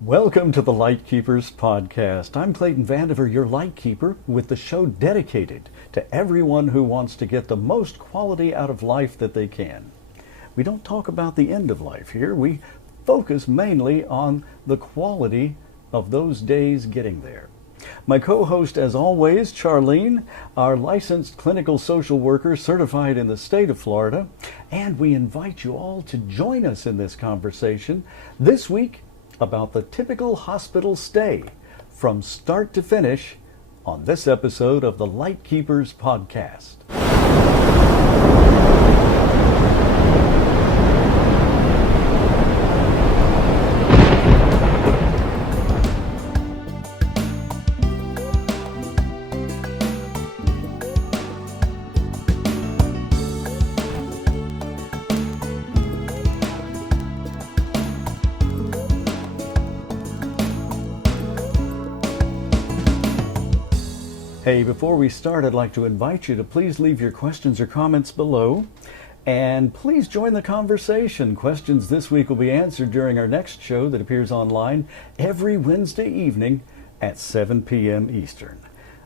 Welcome to the Lightkeepers Podcast. I'm Clayton Vandiver, your Lightkeeper, with the show dedicated to everyone who wants to get the most quality out of life that they can. We don't talk about the end of life here. We focus mainly on the quality of those days getting there. My co-host, as always, Charlene, our licensed clinical social worker certified in the state of Florida, and we invite you all to join us in this conversation this week about the typical hospital stay from start to finish on this episode of the Lightkeepers Podcast. Hey, before we start, I'd like to invite you to please leave your questions or comments below, and please join the conversation. Questions this week will be answered during our next show that appears online every Wednesday evening at 7 p.m. Eastern.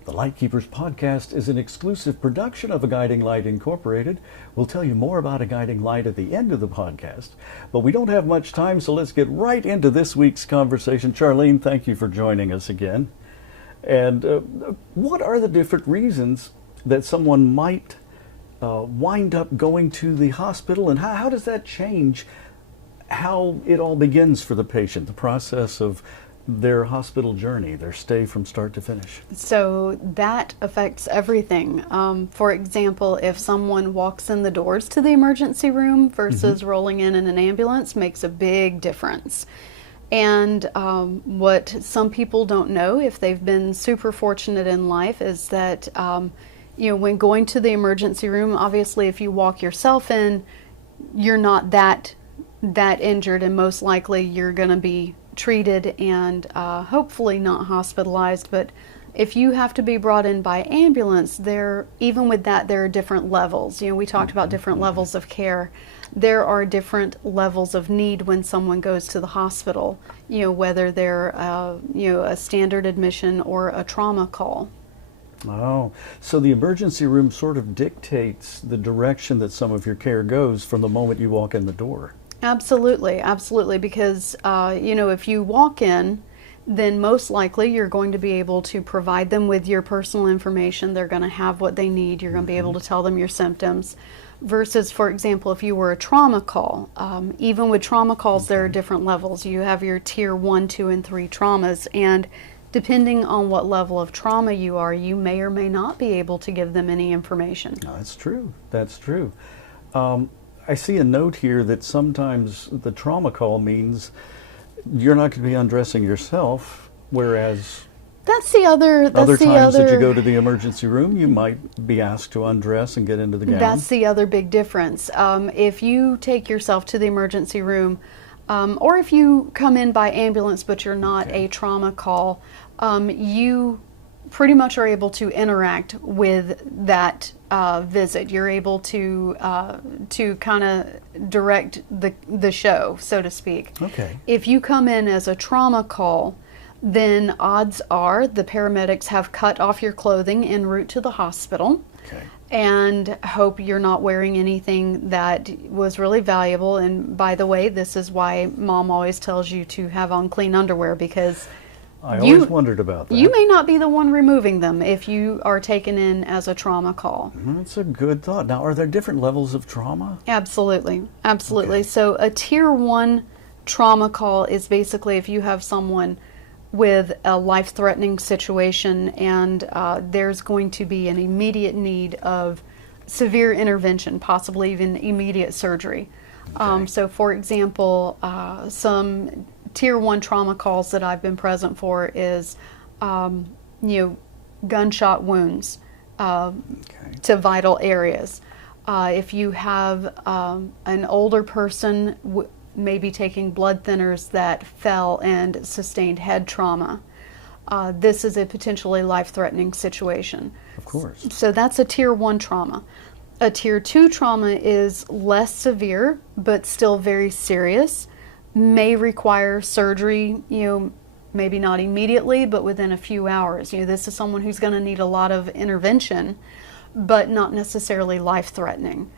The Lightkeepers Podcast is an exclusive production of A Guiding Light Incorporated. We'll tell you more about A Guiding Light at the end of the podcast, but we don't have much time, so let's get right into this week's conversation. Charlene, thank you for joining us again. And what are the different reasons that someone might wind up going to the hospital, and how does that change how it all begins for the patient, the process of their hospital journey, their stay from start to finish? So that affects everything. For example, if someone walks in the doors to the emergency room versus rolling in an ambulance makes a big difference. And what some people don't know, if they've been super fortunate in life, is that when going to the emergency room, obviously if you walk yourself in, you're not that injured, and most likely you're going to be treated and hopefully not hospitalized. But if you have to be brought in by ambulance, even with that, there are different levels. We talked about different levels of care. There are different levels of need when someone goes to the hospital, whether they're a standard admission or a trauma call. Oh, so the emergency room sort of dictates the direction that some of your care goes from the moment you walk in the door. Absolutely, absolutely, because if you walk in, then most likely you're going to be able to provide them with your personal information. They're going to have what they need. You're going to be able to tell them your symptoms. Versus, for example, if you were a trauma call, even with trauma calls, there are different levels. You have your tier 1, 2, and 3 traumas, and depending on what level of trauma you are, you may or may not be able to give them any information. No, that's true. That's true. I see a note here that sometimes the trauma call means you're not going to be undressing yourself, whereas That's the other times that you go to the emergency room, you might be asked to undress and get into the gown. That's the other big difference. If you take yourself to the emergency room, or if you come in by ambulance but you're not a trauma call, you pretty much are able to interact with that visit. You're able to kind of direct the show, so to speak. Okay. If you come in as a trauma call, then odds are the paramedics have cut off your clothing en route to the hospital. Okay. And hope you're not wearing anything that was really valuable. And by the way, this is why Mom always tells you to have on clean underwear, because I always wondered about that. You may not be the one removing them if you are taken in as a trauma call. That's a good thought. Now, are there different levels of trauma? Absolutely. Absolutely. Okay. So a tier 1 trauma call is basically if you have someone with a life-threatening situation and there's going to be an immediate need of severe intervention, possibly even immediate surgery. Okay. So for example, some tier 1 trauma calls that I've been present for is gunshot wounds to vital areas. If you have an older person maybe taking blood thinners that fell and sustained head trauma, this is a potentially life-threatening situation. Of course. So that's a tier 1 trauma. A tier 2 trauma is less severe, but still very serious. may require surgery, maybe not immediately, but within a few hours. This is someone who's going to need a lot of intervention, but not necessarily life-threatening.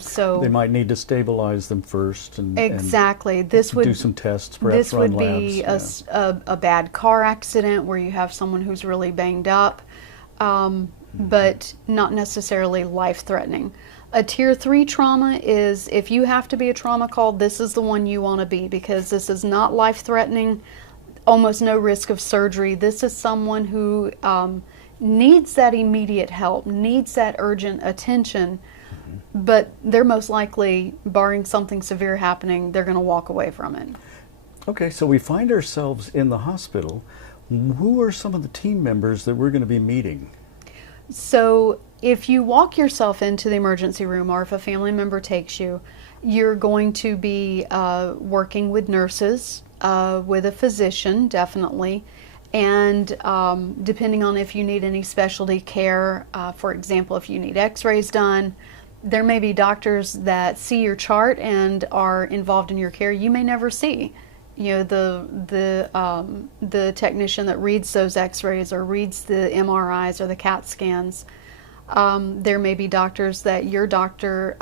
So they might need to stabilize them first and exactly. This would do some tests. Perhaps this run would be labs, a bad car accident where you have someone who's really banged up, but not necessarily life-threatening. A tier 3 trauma is, if you have to be a trauma call, this is the one you want to be, because this is not life-threatening, almost no risk of surgery. This is someone who needs that immediate help, needs that urgent attention, but they're most likely, barring something severe happening, they're going to walk away from it. Okay, so we find ourselves in the hospital. Who are some of the team members that we're going to be meeting? So if you walk yourself into the emergency room, or if a family member takes you, you're going to be working with nurses, with a physician, definitely, and depending on if you need any specialty care, for example, if you need x-rays done, there may be doctors that see your chart and are involved in your care you may never see. The technician that reads those x-rays or reads the MRIs or the CAT scans. There may be doctors that your doctor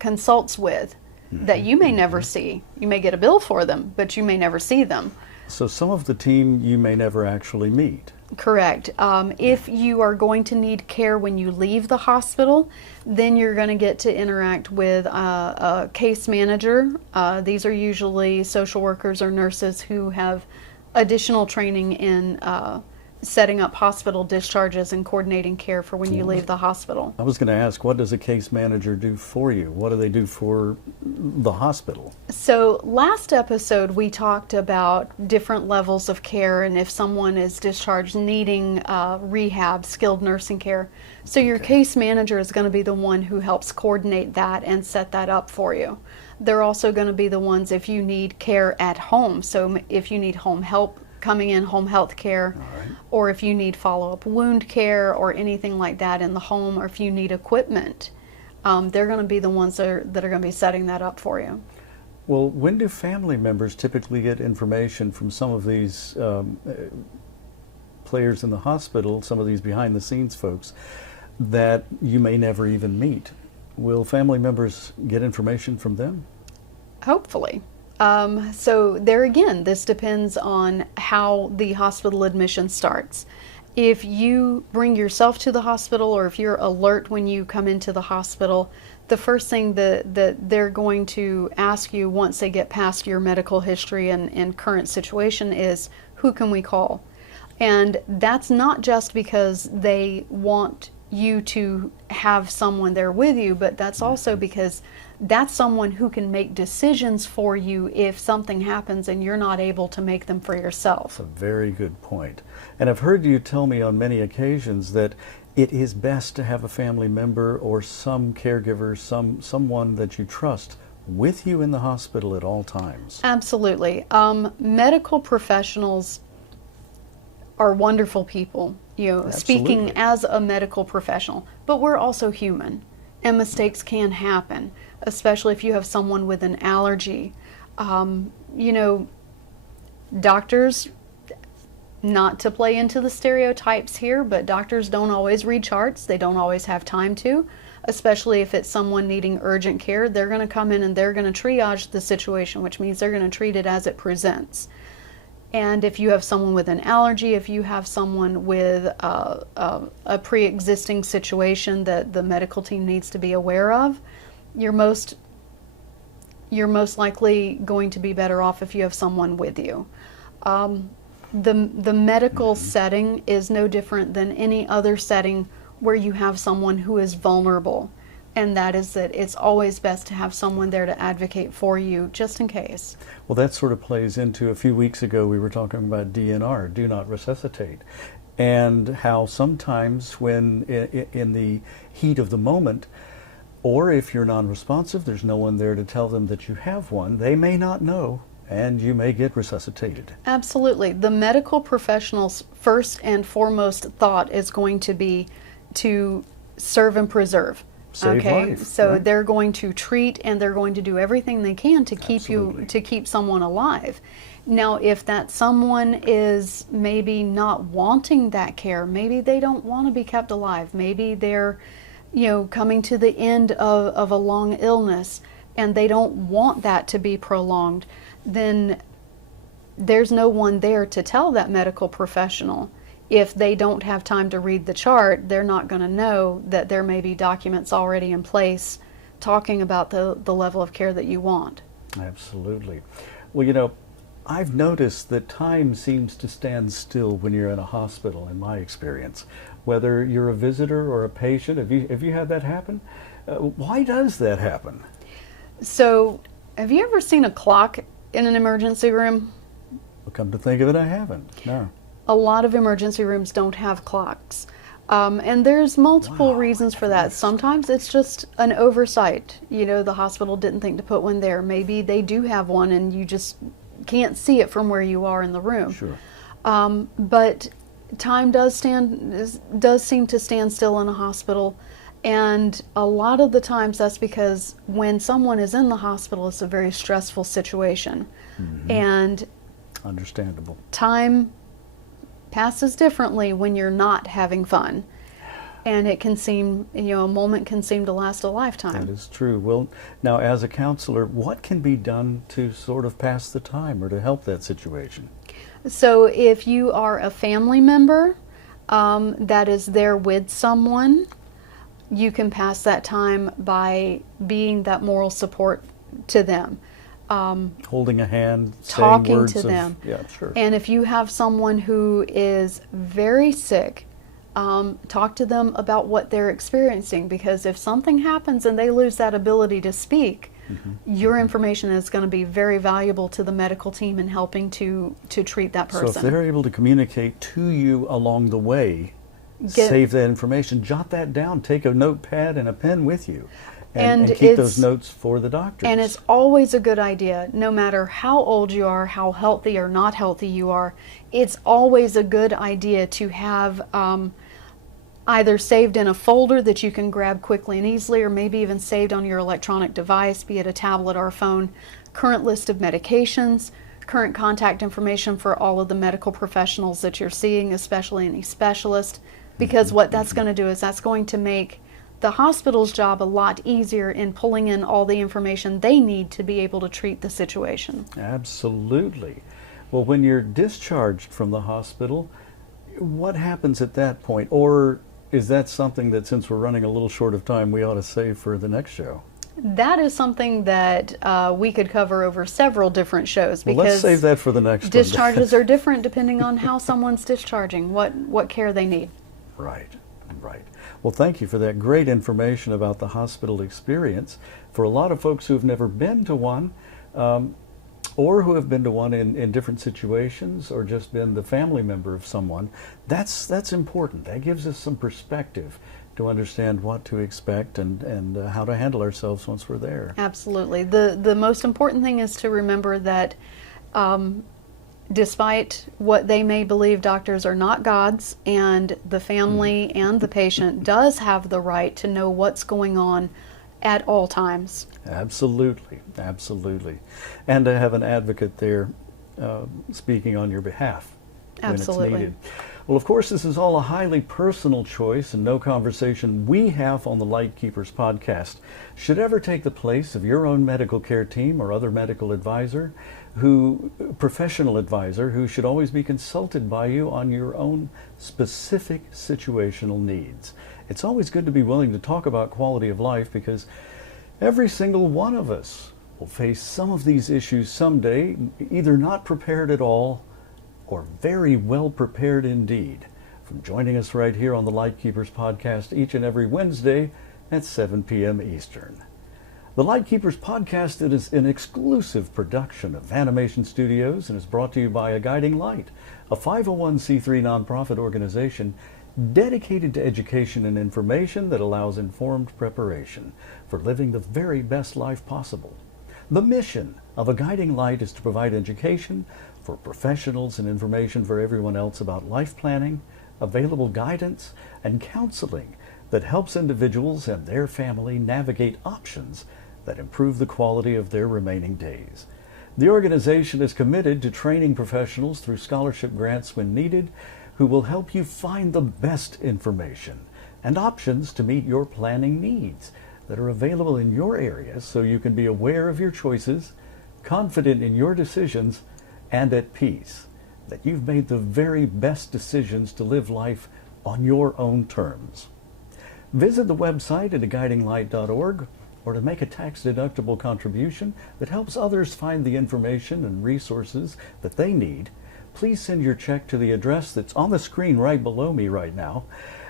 consults with that you may never see. You may get a bill for them, but you may never see them. So some of the team you may never actually meet. Correct. If you are going to need care when you leave the hospital, then you're going to get to interact with a case manager. These are usually social workers or nurses who have additional training in setting up hospital discharges and coordinating care for when you leave the hospital. I was going to ask, what does a case manager do for you? What do they do for the hospital? So last episode we talked about different levels of care and if someone is discharged needing rehab, skilled nursing care. So your case manager is going to be the one who helps coordinate that and set that up for you. They're also going to be the ones if you need care at home. So if you need home help coming in, home health care, or if you need follow-up wound care or anything like that in the home, or if you need equipment, they're going to be the ones that are going to be setting that up for you. Well, when do family members typically get information from some of these players in the hospital, some of these behind-the-scenes folks, that you may never even meet? Will family members get information from them? Hopefully. So there again, this depends on how the hospital admission starts. If you bring yourself to the hospital or if you're alert when you come into the hospital, the first thing that they're going to ask you once they get past your medical history and current situation is, who can we call? And that's not just because they want you to have someone there with you, but that's also because that's someone who can make decisions for you if something happens and you're not able to make them for yourself. That's a very good point. And I've heard you tell me on many occasions that it is best to have a family member or some caregiver, someone that you trust with you in the hospital at all times. Absolutely. Medical professionals are wonderful people, speaking as a medical professional, but we're also human, and mistakes can happen, especially if you have someone with an allergy. Doctors, not to play into the stereotypes here, but doctors don't always read charts. They don't always have time to, especially if it's someone needing urgent care. They're going to come in and they're going to triage the situation, which means they're going to treat it as it presents. And if you have someone with an allergy, if you have someone with a pre-existing situation that the medical team needs to be aware of, you're most likely going to be better off if you have someone with you. The medical setting is no different than any other setting where you have someone who is vulnerable. And that is that it's always best to have someone there to advocate for you, just in case. Well, that sort of plays into, a few weeks ago we were talking about DNR, do not resuscitate, and how sometimes when in the heat of the moment, or if you're non-responsive, there's no one there to tell them that you have one, they may not know, and you may get resuscitated. Absolutely. The medical professional's first and foremost thought is going to be to serve and preserve. Save life, so right? they're going to treat and they're going to do everything they can to keep Absolutely. to keep someone alive. Now, if that someone is maybe not wanting that care, maybe they don't want to be kept alive, maybe they're, coming to the end of a long illness and they don't want that to be prolonged, then there's no one there to tell that medical professional. If they don't have time to read the chart, they're not going to know that there may be documents already in place talking about the level of care that you want. Absolutely. Well, I've noticed that time seems to stand still when you're in a hospital, in my experience. Whether you're a visitor or a patient, have you had that happen? Why does that happen? So, have you ever seen a clock in an emergency room? Well, come to think of it, I haven't. No. A lot of emergency rooms don't have clocks. And there's multiple Wow, reasons for that. Sometimes it's just an oversight. The hospital didn't think to put one there. Maybe they do have one and you just can't see it from where you are in the room. Sure. But time does seem to stand still in a hospital. And a lot of the times that's because when someone is in the hospital, it's a very stressful situation. Mm-hmm. And Understandable. time passes differently when you're not having fun, and it can seem, a moment can seem to last a lifetime. That is true. Well, now as a counselor, what can be done to sort of pass the time or to help that situation? So if you are a family member that is there with someone, you can pass that time by being that moral support to them. Holding a hand, Talking saying words to them. Yeah, sure. And if you have someone who is very sick, talk to them about what they're experiencing, because if something happens and they lose that ability to speak, your information is going to be very valuable to the medical team in helping to treat that person. So if they're able to communicate to you along the way, save that information, jot that down, take a notepad and a pen with you. And keep those notes for the doctors. And it's always a good idea, no matter how old you are, how healthy or not healthy you are, it's always a good idea to have either saved in a folder that you can grab quickly and easily, or maybe even saved on your electronic device, be it a tablet or a phone, current list of medications, current contact information for all of the medical professionals that you're seeing, especially any specialist, because what that's going to do is that's going to make the hospital's job a lot easier in pulling in all the information they need to be able to treat the situation. Absolutely. Well, when you're discharged from the hospital, what happens at that point? Or is that something that, since we're running a little short of time, we ought to save for the next show? That is something that we could cover over several different shows, Well, because let's save that for the next discharges are different depending on how someone's discharging, what care they need. Right. Well, thank you for that great information about the hospital experience. For a lot of folks who've never been to one, or who have been to one in different situations, or just been the family member of someone, that's important. That gives us some perspective to understand what to expect and how to handle ourselves once we're there. Absolutely. The most important thing is to remember that despite what they may believe, doctors are not gods, and the family and the patient does have the right to know what's going on at all times. Absolutely. And to have an advocate there speaking on your behalf when it's Absolutely. needed. Well, of course, this is all a highly personal choice, and no conversation we have on the Lightkeepers podcast should ever take the place of your own medical care team or other medical advisor, professional advisor, who should always be consulted by you on your own specific situational needs. It's always good to be willing to talk about quality of life, because every single one of us will face some of these issues someday, either not prepared at all or very well prepared indeed. From joining us right here on the Lightkeepers podcast each and every Wednesday at 7 p.m. Eastern. The Lightkeepers podcast is an exclusive production of Animation Studios and is brought to you by A Guiding Light, a 501c3 nonprofit organization dedicated to education and information that allows informed preparation for living the very best life possible. The mission of A Guiding Light is to provide education for professionals and information for everyone else about life planning, available guidance, and counseling that helps individuals and their family navigate options that improve the quality of their remaining days. The organization is committed to training professionals through scholarship grants when needed, who will help you find the best information and options to meet your planning needs that are available in your area, so you can be aware of your choices, confident in your decisions, and at peace that you've made the very best decisions to live life on your own terms. Visit the website at aguidinglight.org or to make a tax-deductible contribution that helps others find the information and resources that they need. Please send your check to the address that's on the screen right below me right now.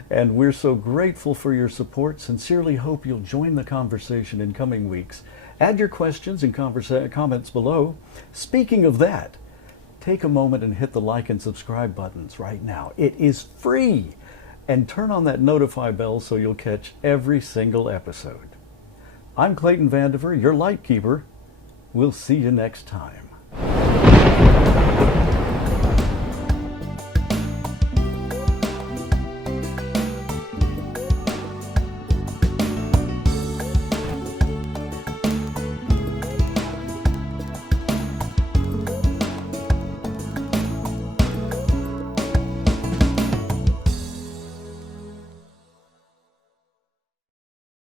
And we're so grateful for your support. Sincerely hope you'll join the conversation in coming weeks. Add your questions and comments below. Speaking of that, take a moment and hit the like and subscribe buttons right now. It is free. And turn on that notify bell so you'll catch every single episode. I'm Clayton Vandiver, your Lightkeeper. We'll see you next time.